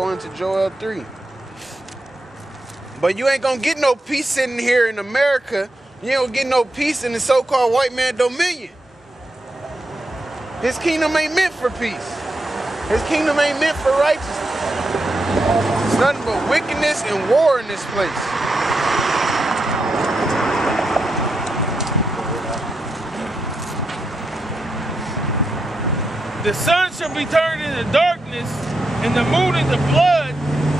go into Joel 3. But you ain't gonna get no peace sitting here in America. You ain't gonna get no peace in the so-called white man dominion. His kingdom ain't meant for peace. His kingdom ain't meant for righteousness. It's nothing but wickedness and war in this place. The sun shall be turned into darkness, and the moon into blood,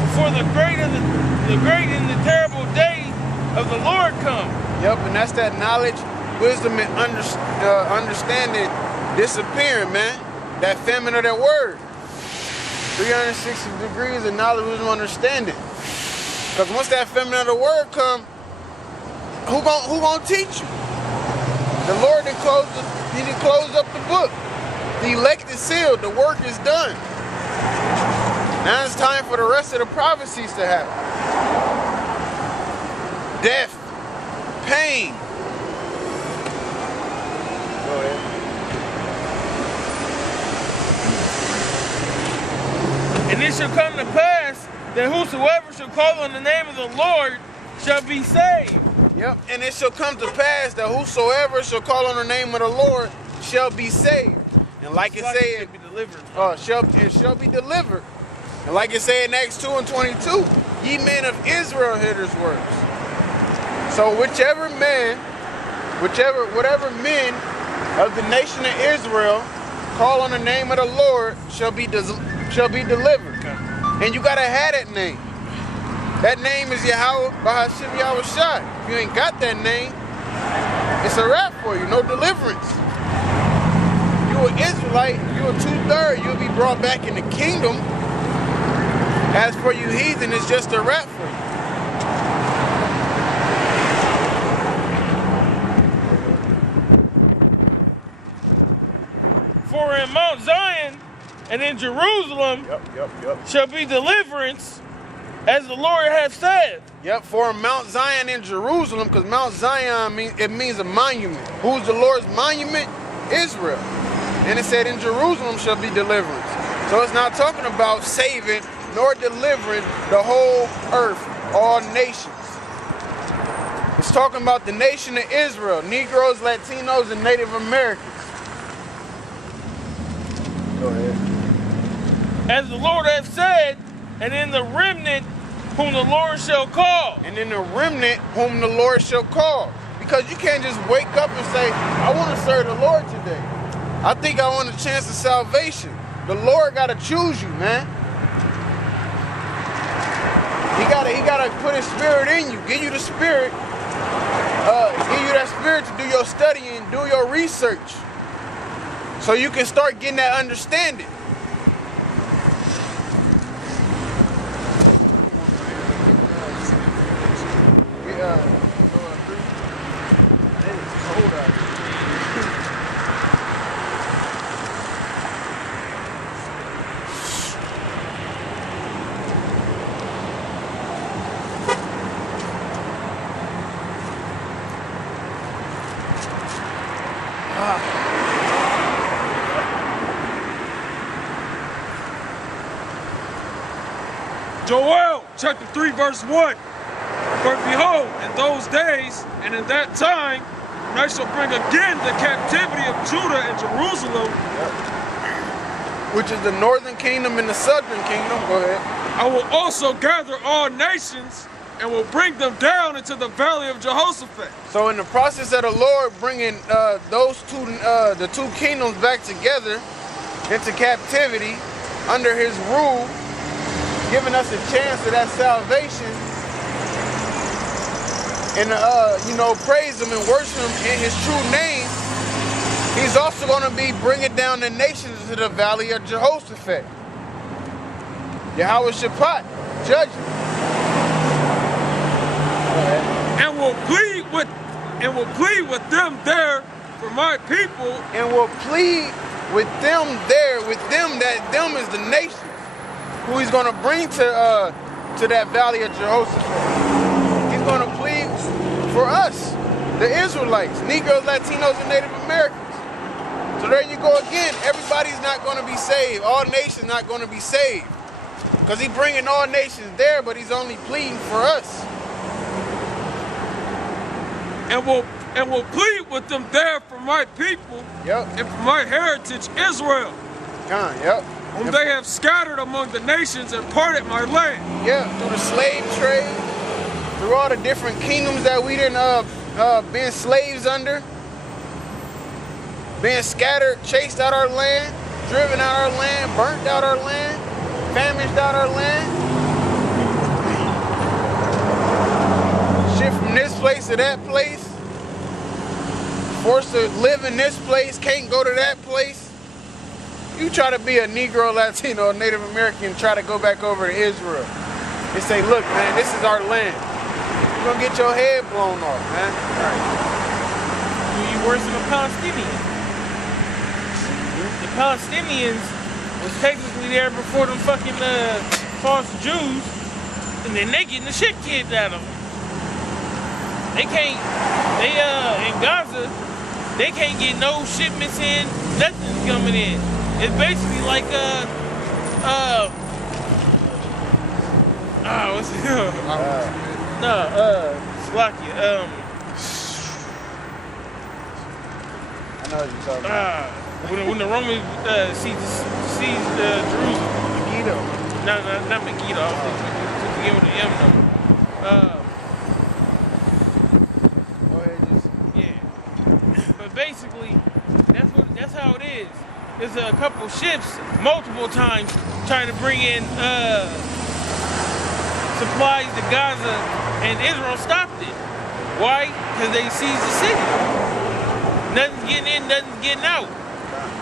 before the great and the terrible day of the Lord come. Yep, and that's that knowledge, wisdom, and understanding disappearing, man. That famine of that word. 360 degrees of knowledge, wisdom, understanding. Because once that famine of the word come, who gonna teach you? The Lord didn't close up the book. The elect is sealed. The work is done. Now it's time for the rest of the prophecies to happen. Death, pain. Go ahead. And it shall come to pass that whosoever shall call on the name of the Lord shall be saved. Yep, and it shall come to pass that whosoever shall call on the name of the Lord shall be saved. And like it said, it shall be delivered. And like it said in Acts 2 and 22, ye men of Israel hear his words. So whatever men of the nation of Israel call on the name of the Lord shall be delivered. Okay. And you gotta have that name. That name is Yahweh Bahashim Yahweh Shai. If you ain't got that name, it's a wrap for you, no deliverance. You an Israelite, you a 2/3, you'll be brought back in the kingdom. As for you heathen, it's just a wrap for you. For in Mount Zion and in Jerusalem shall be deliverance, as the Lord hath said. Yep, for Mount Zion in Jerusalem, because Mount Zion means a monument. Who's the Lord's monument? Israel. And it said in Jerusalem shall be deliverance. So it's not talking about saving nor delivering the whole earth, all nations. It's talking about the nation of Israel, Negroes, Latinos, and Native Americans. Go ahead. As the Lord hath said, and in the remnant whom the Lord shall call. And in the remnant whom the Lord shall call. Because you can't just wake up and say, I want to serve the Lord today. I think I want a chance of salvation. The Lord got to choose you, man. He gotta put his spirit in you, give you the spirit, give you that spirit to do your studying and do your research. So you can start getting that understanding. Joel chapter 3 verse 1. For behold, in those days and in that time, when I shall bring again the captivity of Judah and Jerusalem, which is the northern kingdom and the southern kingdom. Go ahead. I will also gather all nations and will bring them down into the valley of Jehoshaphat. So in the process of the Lord bringing the two kingdoms back together into captivity under his rule, giving us a chance of that salvation, and praise him and worship him in his true name, he's also going to be bringing down the nations into the valley of Jehoshaphat. Yahweh Shaphat, judgment. And will plead with them there for my people. And will plead with them there, with them, that them is the nations who he's going to bring to that valley of Jehoshaphat. He's going to plead for us, the Israelites, Negroes, Latinos, and Native Americans. So there you go again. Everybody's not going to be saved. All nations not going to be saved. Because he bringing all nations there, but he's only pleading for us. And will plead with them there for my people Yep. and for my heritage Israel, Yep. whom they have scattered among the nations and parted my land. Yeah, through the slave trade, through all the different kingdoms that we didn't been slaves under, being scattered, chased out our land, driven out our land, burnt out our land, famished out our land. Shift from this place to that place. Forced to live in this place, can't go to that place. You try to be a Negro, Latino, Native American, try to go back over to Israel. They say, look, man, this is our land. You're gonna get your head blown off, man. You worse than the Palestinians. The Palestinians was technically there before them fucking false Jews, and then they getting the shit kicked out of them. They can't, in Gaza, they can't get no shipments in, nothing's coming in. It's basically like, what's it called? Slovakia, I know what you're talking about. when the Romans seized Jerusalem. Megiddo. No, not Megiddo. I was thinking with the M number. Go ahead, just. Yeah. But basically, that's how it is. There's a couple ships multiple times trying to bring in supplies to Gaza, and Israel stopped it. Why? Because they seized the city. Nothing's getting in, nothing's getting out.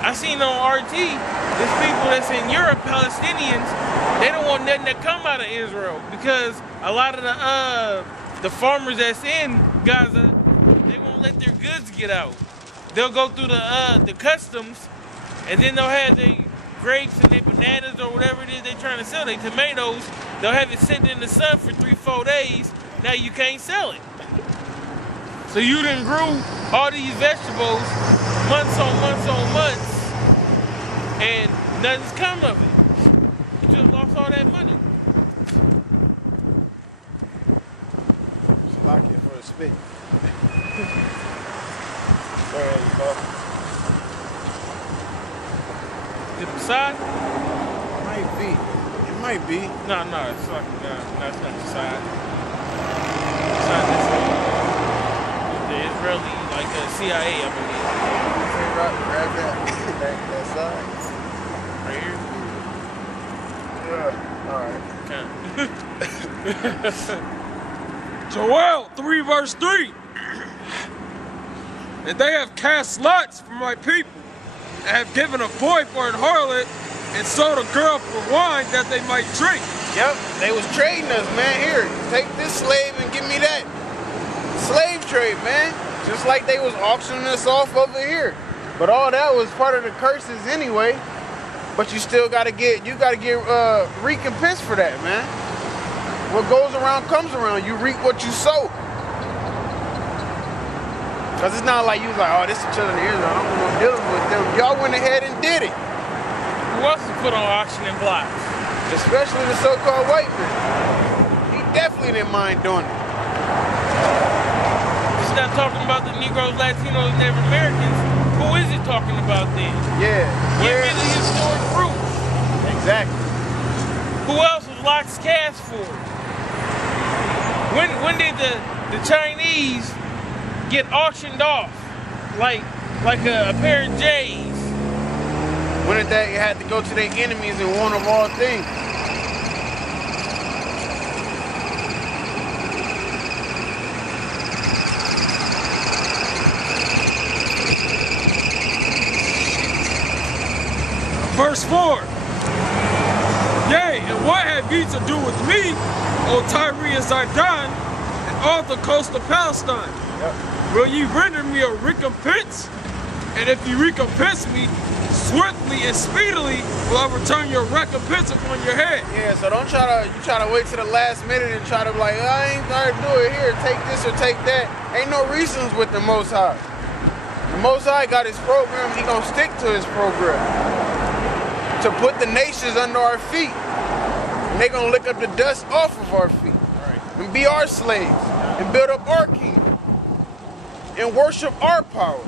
I seen on RT, there's people that's in Europe, Palestinians, they don't want nothing to come out of Israel because a lot of the farmers that's in Gaza, they won't let their goods get out. They'll go through the customs, and then they'll have their grapes and their bananas or whatever it is they're trying to sell, their tomatoes, they'll have it sitting in the sun for 3-4 days. Now you can't sell it. So you done grew all these vegetables months on months on months, and nothing's come of it. You just lost all that money. Slovakia for the spit. Go ahead, you go. The Mossad? Might be. It might be. No, it's like, no, it's not Mossad. Mossad, that's the Israeli, like the CIA, I believe. Grab that side. Right here? Yeah. All right. Okay. Joel 3 verse 3. And they have cast lots for my people, and have given a boy for an harlot, and sold a girl for wine that they might drink. Yep, they was trading us, man. Here, take this slave and give me that. Slave trade, man. Just like they was auctioning us off over here. But all that was part of the curses anyway. But you still gotta get recompense for that, man. What goes around comes around. You reap what you sow. Cause it's not like you was like, oh, this is the children of Israel, I'm gonna deal with them. Y'all went ahead and did it. Who else is put on auctioning blocks? Especially the so-called white man. He definitely didn't mind doing it. It's not talking about the Negroes, Latinos, Native Americans. Who is it talking about then? Yeah. Give me the historic proof. Exactly. Who else was lots cast for? When did the Chinese get auctioned off like a pair of J's? When did that you had to go to their enemies and one of all things? Verse 4. Yea, and what have ye to do with me, O Tyre and Zidon, and all the coast of Palestine? Yep. Will ye render me a recompense? And if you recompense me, swiftly and speedily will I return your recompense upon your head. Yeah, so don't try to wait till the last minute and try to be like, oh, I ain't trying to do it here, take this or take that. Ain't no reasons with the Most High. The Most High got his program, he gonna stick to his program. To put the nations under our feet. And they gonna lick up the dust off of our feet. Right. And be our slaves. And build up our kingdom. And worship our power.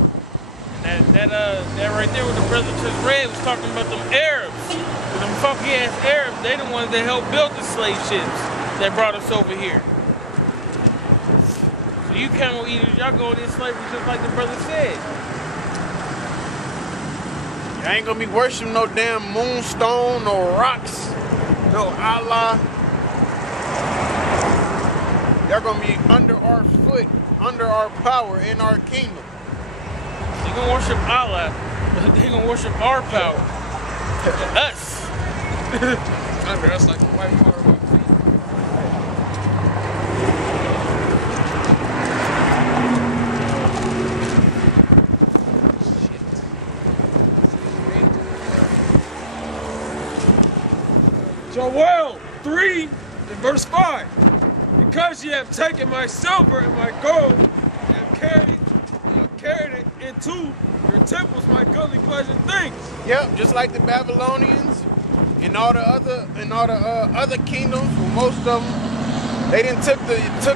That right there with the brother just read was talking about them Arabs. Them funky ass Arabs, they the ones that helped build the slave ships that brought us over here. So you camel eaters, y'all go into slavery just like the brother said. I ain't gonna be worshiping no damn moonstone, no rocks, no Allah. Y'all gonna be under our foot, under our power, in our kingdom. They gonna worship Allah, but they gonna worship our power. Us. Under us like the white part of our feet. Joel 3 and verse 5. Because ye have taken my silver and my gold and carried it into your temples, my goodly pleasant things. Yep, just like the Babylonians and all the other kingdoms. Well, most of them, they didn't took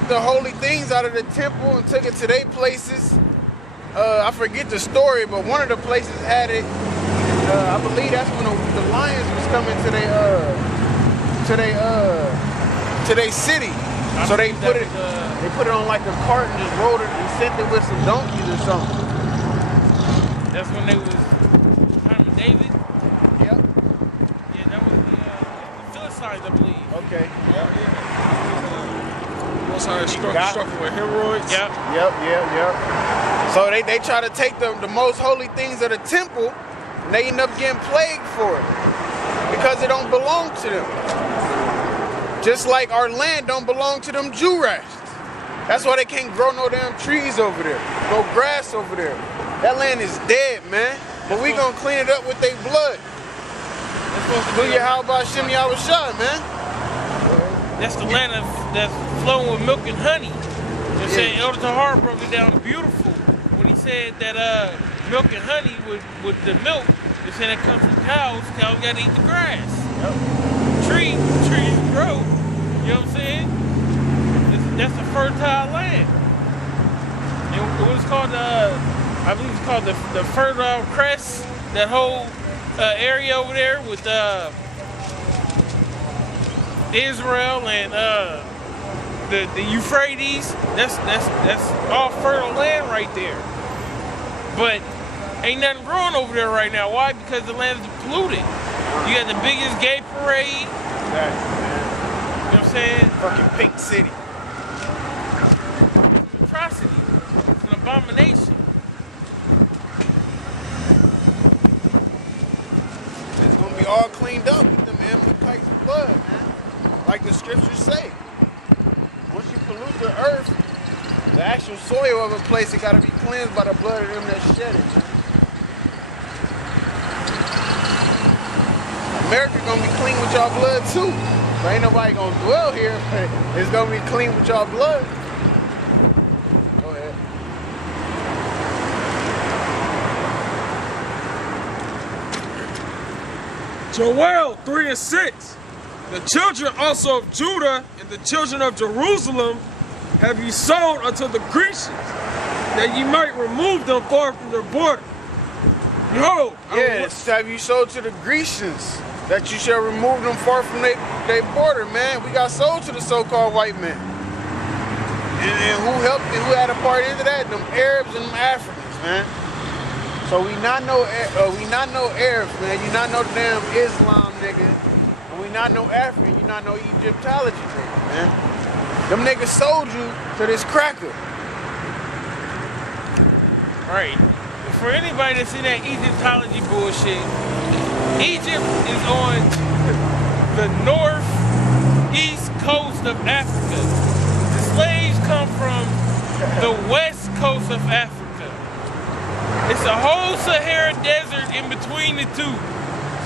the holy things out of the temple and took it to their places. I forget the story, but one of the places had it. I believe that's when the lions was coming to their city. So they put it on like a cart and just rolled it and sent it with some donkeys or something. That's when they was time of David. Yep. Yeah, that was the Philistines, I believe. Okay. Yep. Most high struck with hemorrhoids. Yep. So they try to take the most holy things of the temple, and they end up getting plagued for it because it don't belong to them. Just like our land don't belong to them Jew rashes. That's why they can't grow no damn trees over there, no grass over there. That land is dead, man. But we gonna clean it up with their blood. How about Shimmy Awashad, man? That's the land that's flowing with milk and honey. You know what I'm saying? Elder Tahar broke it down beautiful when he said that milk and honey with the milk, they're saying it comes from cows. Cows gotta eat the grass. Yep. Trees grow. You know what I'm saying? That's a fertile land. And what it's called, I believe it's called the Fertile Crest. That whole area over there with Israel and the Euphrates. That's all fertile land right there. But ain't nothing growing over there right now. Why? Because the land is polluted. You got the biggest gay parade. Exactly, man. You know what I'm saying? Fucking Pink City. Atrocity. It's an abomination. It's gonna be all cleaned up with them Amalekites' blood, man. Like the scriptures say. Once you pollute the earth, the actual soil of a place, it gotta be cleansed by the blood of them that shed it, man. America gonna be clean with y'all blood too. So ain't nobody gonna dwell here, but it's gonna be clean with y'all blood. Go ahead. Joel 3 and 6. The children also of Judah and the children of Jerusalem have ye sold unto the Grecians, that ye might remove them far from their border. Behold, Yes, have you sold to the Grecians, that you shall remove them far from their border, man. We got sold to the so-called white men. And who helped and who had a part into that? Them Arabs and them Africans, man. So we not know Arabs, man. You not know damn Islam, nigga. And we not know African. You not know Egyptology, nigga, man. Them niggas sold you to this cracker. Right. For anybody that's in that Egyptology bullshit, Egypt is on the northeast coast of Africa. The slaves come from the west coast of Africa. It's a whole Sahara desert in between the two.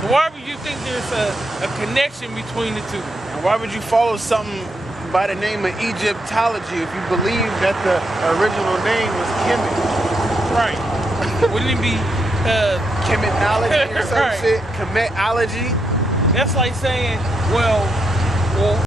So why would you think there's a connection between the two? And why would you follow something by the name of Egyptology if you believe that the original name was Kemet? Right. Wouldn't it be Kemetology or some Right. shit? Kemetology? That's like saying, well, Well,